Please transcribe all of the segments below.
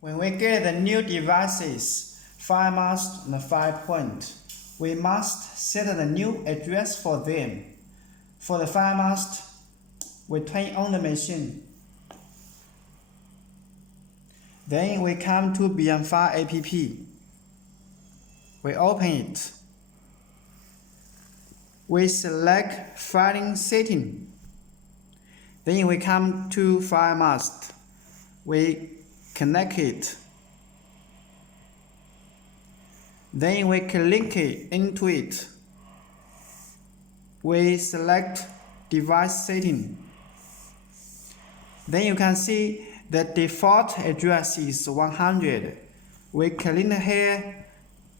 When we get the new devices, file mask and file point, we must set the new address for them. For the file mask, we turn on the machine. Then we come to Beyondfire App. We open it. We select Filing Setting. Then we come to File Mask. We connect it. Then we click into it. We select Device Setting. Then you can see the default address is 100. We click here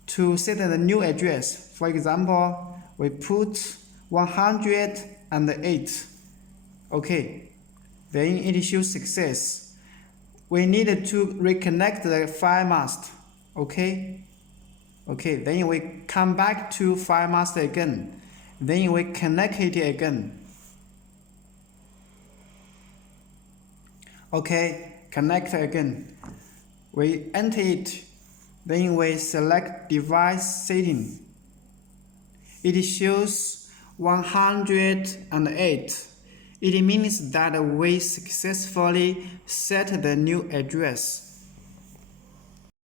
to set the new address. For example, we put 108. Okay, then it shows success. We need to reconnect the file mask. Okay, then we come back to file mask again. Then we connect it again. Okay, connect again. We enter it. Then we select device setting. It shows 108. It means that we successfully set the new address.